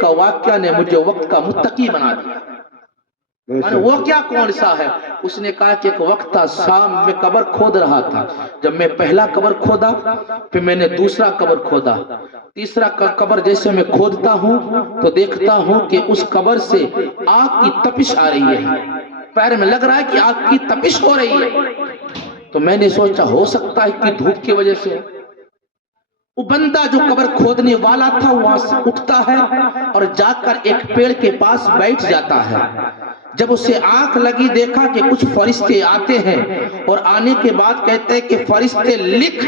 کا واقعہ نے مجھے وقت کا متقی بنا دیا۔ میں نے وہ کیا کون سا ہے؟ اس نے کہا کہ ایک وقت تھا شام میں قبر کھود رہا تھا، جب میں پہلا قبر کھودا پھر میں نے دوسرا قبر کھودا، تیسرا قبر جیسے میں کھودتا ہوں تو دیکھتا ہوں کہ اس قبر سے آگ کی تپش آ رہی ہے، پیر میں لگ رہا ہے کہ آگ کی تپش ہو رہی ہے۔ تو میں نے سوچا ہو سکتا ہے کہ دھوپ کی وجہ سے۔ وہ بندہ جو قبر کھودنے والا تھا وہاں سے اٹھتا ہے اور جا کر ایک پیڑ کے پاس بیٹھ جاتا ہے۔ جب اسے آنکھ لگی دیکھا کہ کچھ فرشتے آتے ہیں اور آنے کے بعد کہتے ہیں کہ فرشتے لکھ۔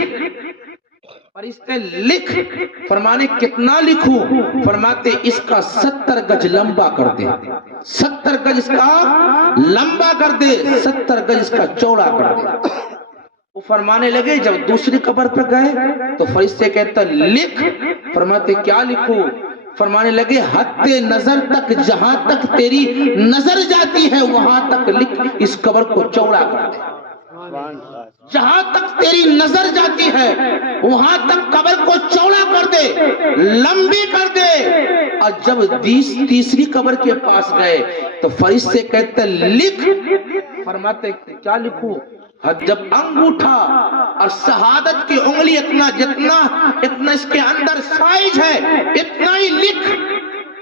فرمانے کتنا لکھوں؟ فرماتے اس کا 70 گج لمبا کر دے، 70 گج اس کا لمبا کر دے، 70 گج اس کا چوڑا کر دے۔ وہ فرمانے لگے جب دوسری قبر پر گئے تو فرشتے کہتا لکھ۔ فرماتے کیا لکھوں؟ فرمانے لگے حد نظر تک، جہاں تک تیری نظر جاتی ہے وہاں تک لکھ، اس قبر کو چوڑا کر دے۔ جہاں تک تیری نظر جاتی ہے وہاں تک قبر کو چوڑا کر دے، لمبی کر دے۔ اور جب تیسری قبر کے پاس گئے تو فرشتے کہتے لکھ۔ فرماتے کیا لکھوں؟ جب انگوٹھا اور شہادت کی انگلی اتنا اس کے اندر سائز ہے اتنا ہی لکھ۔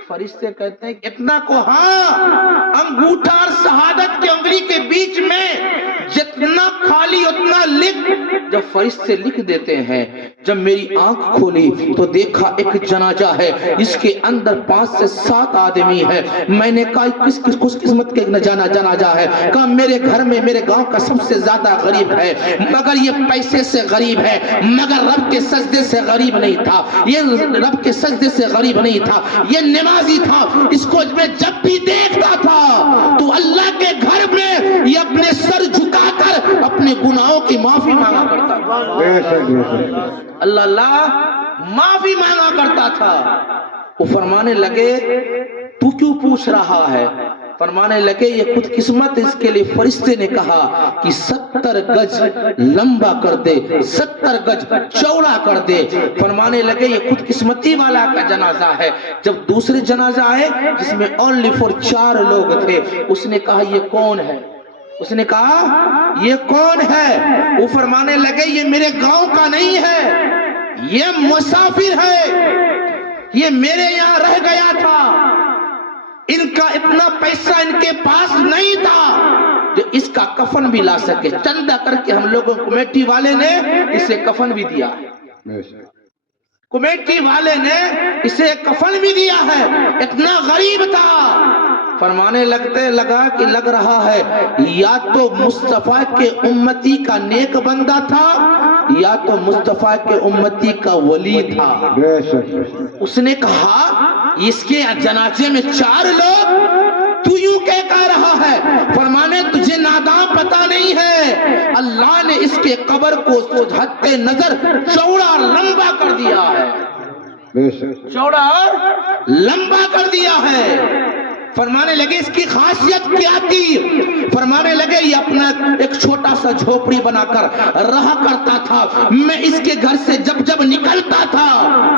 فرشتے کہتے ہیں اتنا کو؟ ہاں، انگوٹھا اور شہادت کی انگلی کے بیچ میں جتنا خالی اتنا لکھ۔ جب فرشتے لکھ دیتے ہیں، جب میری آنکھ کھولی تو دیکھا ایک جنازہ ہے، اس کے اندر 5 سے 7 آدمی ہے۔ میں نے کہا کس قسمت کے جنازہ ہے؟ کہا میرے گھر میں میرے گاؤں کا سب سے زیادہ غریب ہے، مگر یہ پیسے سے غریب ہے، مگر رب کے سجدے سے غریب نہیں تھا، یہ رب کے سجدے سے غریب نہیں تھا، یہ نمازی تھا۔ اس کو میں جب بھی دیکھتا تھا تو اللہ کے گھر میں یہ اپنے سر جھکا کر اپنے گناہوں کی معافی مانگا کرتا تھا، اللہ معافی مانگا کرتا تھا۔ وہ فرمانے لگے تو کیوں پوچھ رہا ہے؟ فرمانے لگے یہ خود قسمت، اس کے لیے فرشتے نے کہا کہ 70 گج لمبا کر دے، 70 گج چوڑا کر دے۔ فرمانے لگے یہ خود قسمتی والا کا جنازہ ہے۔ جب دوسرے جنازہ آئے جس میں only for 4 لوگ تھے، اس نے کہا یہ کون ہے؟ اس نے کہا یہ کون ہے؟ وہ فرمانے لگے یہ میرے گاؤں کا نہیں ہے، یہ مسافر ہے، یہ میرے یہاں رہ گیا تھا، ان کا اتنا پیسہ ان کے پاس نہیں تھا جو اس کا کفن بھی لا سکے۔ چندہ کر کے ہم لوگوں کمیٹی والے نے اسے کفن بھی دیا، کمیٹی والے نے اسے کفن بھی دیا ہے، اتنا غریب تھا۔ فرمانے لگا کہ لگ رہا ہے یا تو مصطفیٰ کے امتی کا نیک بندہ تھا یا تو مصطفیٰ کے امتی کا ولی تھا۔ اس نے کہا اس کے جنازے میں 4 لوگ، تو یوں کہہ رہا ہے؟ فرمانے تجھے ناداں پتہ نہیں ہے، اللہ نے اس کے قبر کو حد نظر چوڑا اور لمبا کر دیا ہے، چوڑا اور لمبا کر دیا ہے۔ فرمانے لگے اس کی خاصیت کیا تھی؟ فرمانے لگے یہ اپنا ایک چھوٹا سا جھوپڑی بنا کر رہا کرتا تھا، میں اس کے گھر سے جب نکلتا تھا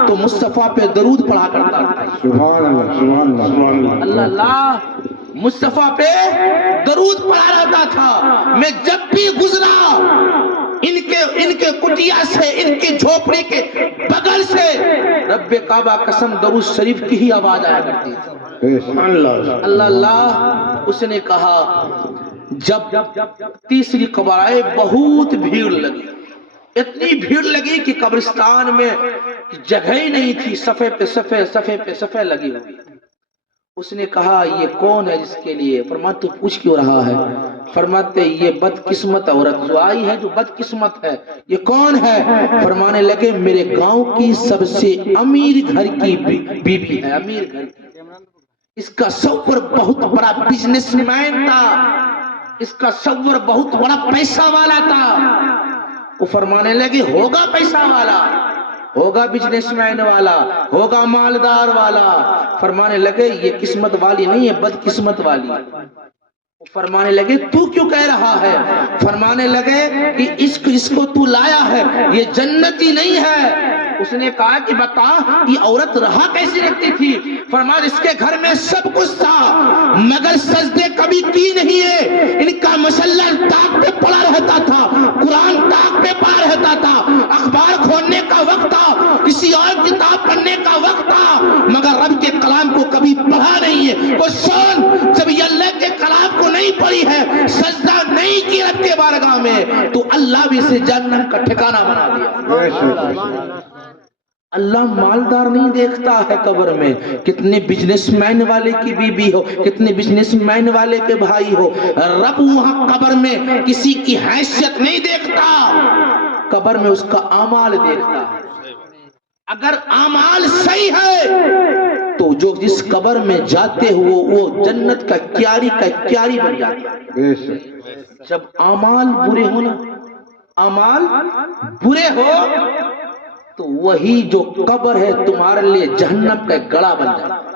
تو مصطفیٰ پہ درود پڑھا کرتا تھا۔ سبحان اللہ، سبحان اللہ، اللہ اللہ، مصطفیٰ پہ درود پڑھا رہتا تھا۔ میں جب بھی گزرا ان کے کٹیا سے، ان کی جھوپڑی کے بغل سے رب کعبہ قسم درود شریف کی ہی آواز آیا کرتی تھی۔ اللہ اللہ۔ اس نے کہا جب تیسری قبر آئے بہت بھیڑ لگی، اتنی بھیڑ لگی کہ قبرستان میں جگہ ہی نہیں تھی، صفے پہ صفے لگی ہوئی۔ اس نے کہا یہ کون ہے جس کے لیے؟ فرماتے تو پوچھ کیوں رہا ہے؟ فرماتے یہ بدقسمت عورت جو آئی ہے، جو بدقسمت ہے، یہ کون ہے؟ فرمانے لگے میرے گاؤں کی سب سے امیر گھر کی بیوی ہے، امیر گھر کی۔ اس کا شوہر بہت بڑا بزنس مین تھا، اس کا شوہر بہت بڑا پیسہ والا تھا۔ وہ فرمانے لگے ہوگا پیسہ والا، ہوگا بزنس مین والا، ہوگا مالدار والا۔ فرمانے لگے یہ قسمت والی نہیں ہے، بد قسمت والی۔ فرمانے لگے تو کیوں کہہ رہا ہے؟ فرمانے لگے کہ اس کو تو لایا ہے، یہ جنتی نہیں ہے۔ اس نے کہا کہ بتا یہ عورت رہا کیسی رکھتی تھی؟ فرمایا اس کے گھر میں سب کچھ تھا مگر سجدے کبھی کی نہیں ہے، ان کا مسلح تاک پہ پڑا رہتا تھا، قرآن تاک پہ پڑا رہتا تھا، اخبار کھولنے کا وقت تھا، کسی اور کتاب پڑھنے کا وقت تھا، مگر رب کے کلام کو کبھی پڑھا نہیں ہے۔ وہ سن، جب یہ اللہ کے کلام کو نہیں پڑھی ہے، سجدہ نہیں کی رب کے بارگاہ میں، تو اللہ بھی اسے جہنم کا ٹھکانہ بنا دیا۔ اللہ مالدار نہیں دیکھتا ہے قبر میں، کتنے بزنس مین والے کی بیوی ہو، کتنے بزنس مین والے کے بھائی ہو، رب وہاں قبر میں کسی کی حیثیت نہیں دیکھتا، قبر میں اس کا اعمال دیکھتا ہے۔ اگر اعمال صحیح ہے تو جو جس قبر میں جاتے ہو وہ جنت کا کیاری بن جاتا ہے۔ جب اعمال برے ہو نا، اعمال برے ہو تو وہی جو قبر ہے تمہارے لیے جہنم کا گڑا بن جاتا ہے۔